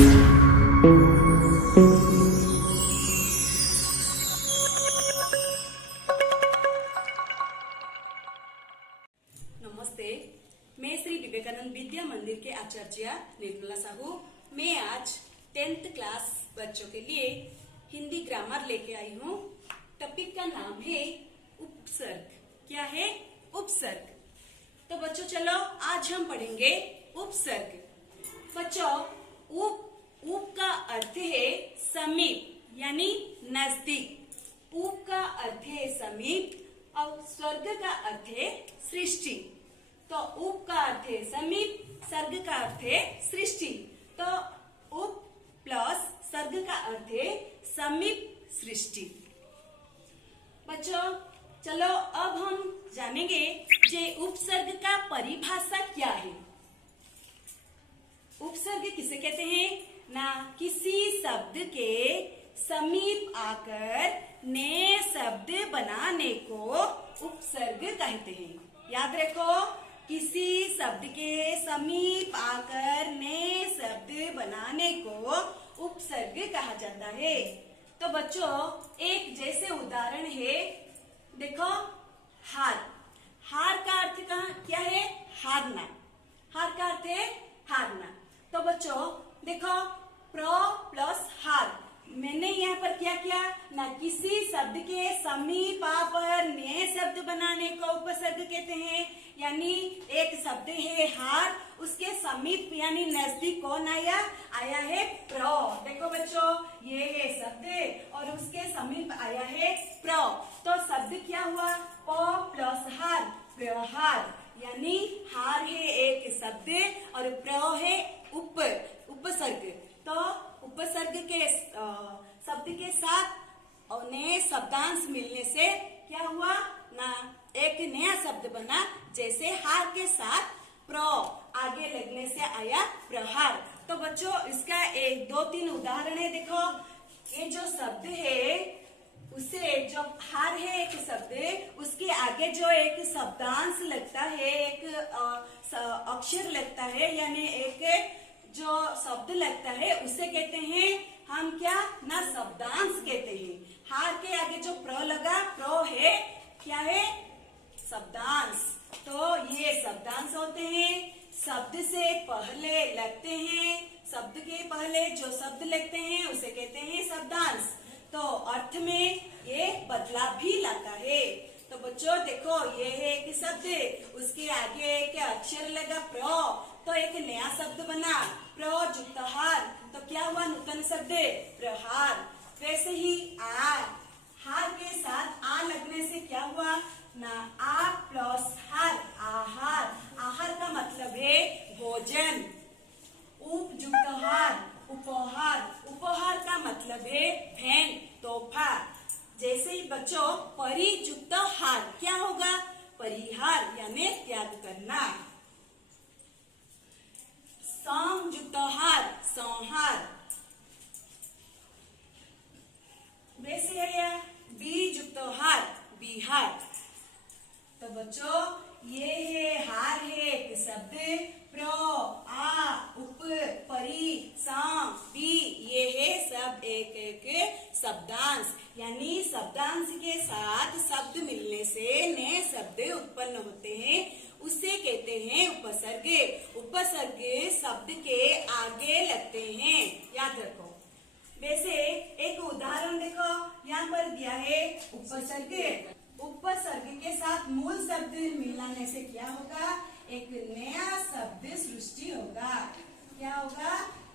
नमस्ते, मैं श्री विवेकानंद विद्या मंदिर के आचार्य निर्मला साहू। मैं आज 10th क्लास बच्चों के लिए हिंदी ग्रामर लेके आई हूँ। टॉपिक का नाम है उपसर्ग। क्या है? उपसर्ग। तो बच्चों चलो आज हम पढ़ेंगे उपसर्ग। बच्चों उप का अर्थ है समीप यानी नजदीक। उप का अर्थ है समीप और स्वर्ग का अर्थ है सृष्टि। तो उप का अर्थ है समीप, सर्ग का अर्थ है सृष्टि। तो उप प्लस सर्ग का अर्थ है समीप सृष्टि। बच्चों चलो अब हम जानेंगे जे उपसर्ग का परिभाषा क्या है। उपसर्ग किसे कहते हैं? ना किसी शब्द के समीप आकर नए शब्द बनाने को उपसर्ग कहते हैं। याद रखो, किसी शब्द के समीप आकर नए शब्द बनाने को उपसर्ग कहा जाता है। तो बच्चों एक जैसे उदाहरण है, देखो हार। हार का अर्थ क्या है? हारना। हार का अर्थ है हारना। तो बच्चों देखो प्रो प्लस हार, मैंने यहाँ पर क्या किया ना, किसी शब्द के समीप आकर नए शब्द बनाने को उपसर्ग कहते हैं। यानी एक शब्द है हार, उसके समीप यानी नजदीक कौन आया? आया है प्रो। देखो बच्चों ये है शब्द और उसके समीप आया है प्रो। तो शब्द क्या हुआ? प प्लस हार, प्रहार। यानी हार है एक शब्द और प्र है उपसर्ग। तो उपसर्ग के शब्द के साथ और नए शब्दांश मिलने से क्या हुआ ना, एक नया शब्द बना। जैसे हार के साथ प्रो आगे लगने से आया प्रहार। तो बच्चों इसका एक दो तीन उदाहरण है। देखो ये जो शब्द है उसे जो हार है एक शब्द, उसके आगे जो एक शब्दांश लगता है, एक अक्षर लगता है, यानी एक जो शब्द लगता है उसे कहते हैं हम क्या ना, शब्दांश कहते हैं। हार के आगे जो प्र लगा, प्रो है क्या है? शब्दांश। तो ये शब्दांश होते हैं, शब्द से पहले लगते हैं। शब्द के पहले जो शब्द लगते हैं उसे कहते हैं शब्दांश। तो अर्थ में ये बदलाव भी लाता है। तो बच्चों देखो ये है एक शब्द, उसके आगे एक अक्षर लगा प्रो, तो एक नया शब्द बना प्रो युक्त हार। तो क्या हुआ? नूतन शब्द प्रहार। वैसे ही हार के साथ आ लगने से क्या हुआ ना, आ प्लस हार, आहार। आहार का मतलब है भोजन। उप युक्त हार, उपहार। उपहार का मतलब है भेंट, तोहफा। जैसे ही बच्चों परियुक्त हार क्या होगा? परिहार यानी त्याग करना। संयुक्त हार, संहार। वैसे है बीजुक्त हार, बिहार। तो बच्चों ये है हार है एक शब्द, प्रो आ उप परि सं बी, ये है सब एक एक शब्दांश। यानी शब्दांश के साथ शब्द मिलने से नए शब्द उत्पन्न होते हैं, उसे कहते हैं उपसर्ग। उपसर्ग शब्द के आगे लगते हैं, याद रखो। वैसे एक उदाहरण देखो, यहाँ पर दिया है उपसर्ग। उपसर्ग के साथ मूल शब्द मिलाने से क्या होगा? एक नया शब्द सृष्टि होगा। क्या होगा?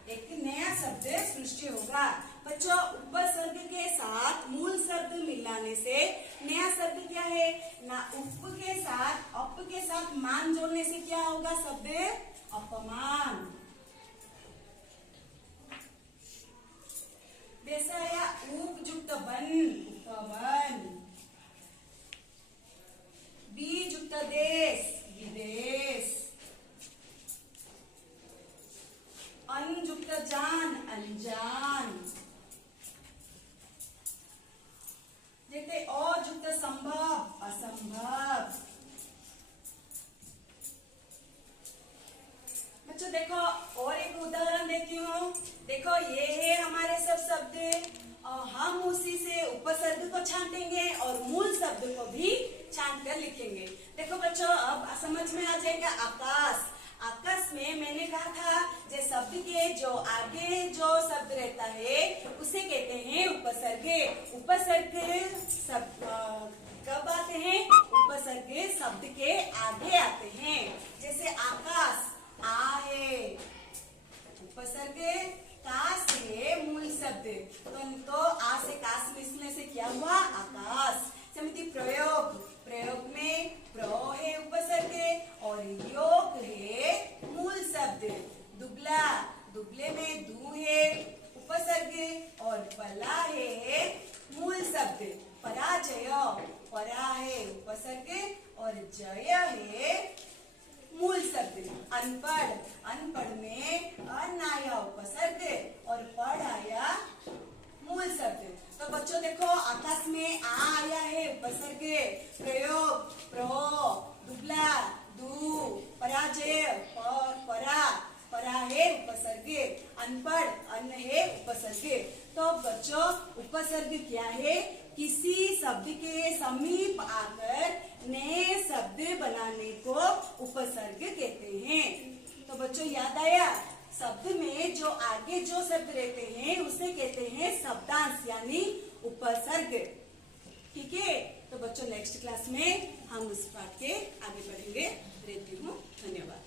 एक नया शब्द सृष्टि होगा। बच्चों उपसर्ग के साथ मूल शब्द मिलाने से नया शब्द क्या है ना, उप के साथ अप के साथ मान जोड़ने से क्या होगा? शब्द अपमान। वैसा या उपयुक्त वन, उपवन। बीजुक्त देश, विदेश। अनयुक्त जान, अनजान। जैसे अयुक्त संभव, असंभव। बच्चों देखो और एक उदाहरण देती हूँ। देखो ये है हमारे सब शब्द, और हम उसी से उपसर्ग को छांटेंगे और मूल शब्द को भी छांट कर लिखेंगे। देखो बच्चों, अब समझ में आ जाएगा। आकाश, आकाश में मैंने कहा था जो शब्द के जो आगे जो शब्द रहता है उसे कहते हैं उपसर्ग। उपसर्ग शब्द कब आते हैं? उपसर्ग शब्द के आगे आते हैं। जैसे आकाश, आ है उपसर्ग, काश है मूल शब्द, तो आ से काश मिलने से क्या हुआ? आकाश। समिति प्रयोग, प्रयोग में प्र है उपसर्ग और योग है मूल शब्द। दुबला, दुबले में दू है उपसर्ग और पला है मूल शब्द। पराजय, परा है उपसर्ग और जय है मूल शब्द। अनपढ़, अनपढ़ में अन आया उपसर्ग और पढ़ आया मूल शब्द। तो बच्चों देखो, आकाश में आ आया है उपसर्ग, प्रयोग प्रो, दुबला दू, पराजय पर, परा है उपसर्ग, अनपढ़ अन है उपसर्ग। तो बच्चों उपसर्ग क्या है? किसी शब्द के समीप आकर नए शब्द बनाने को उपसर्ग कहते हैं। तो बच्चों याद आया, शब्द में जो आगे जो शब्द रहते हैं उसे कहते हैं शब्दांश यानी उपसर्ग। ठीक है, तो बच्चों नेक्स्ट क्लास में हम उस पाठ के आगे बढ़ेंगे। रहती हूँ, धन्यवाद।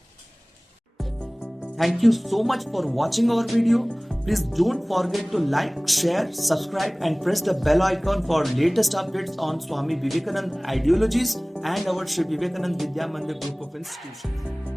Thank you so much for watching our video. Please don't forget to like, share, subscribe and press the bell icon for latest updates on Swami Vivekananda ideologies and our Sri Vivekananda Vidya Mandir group of institutions.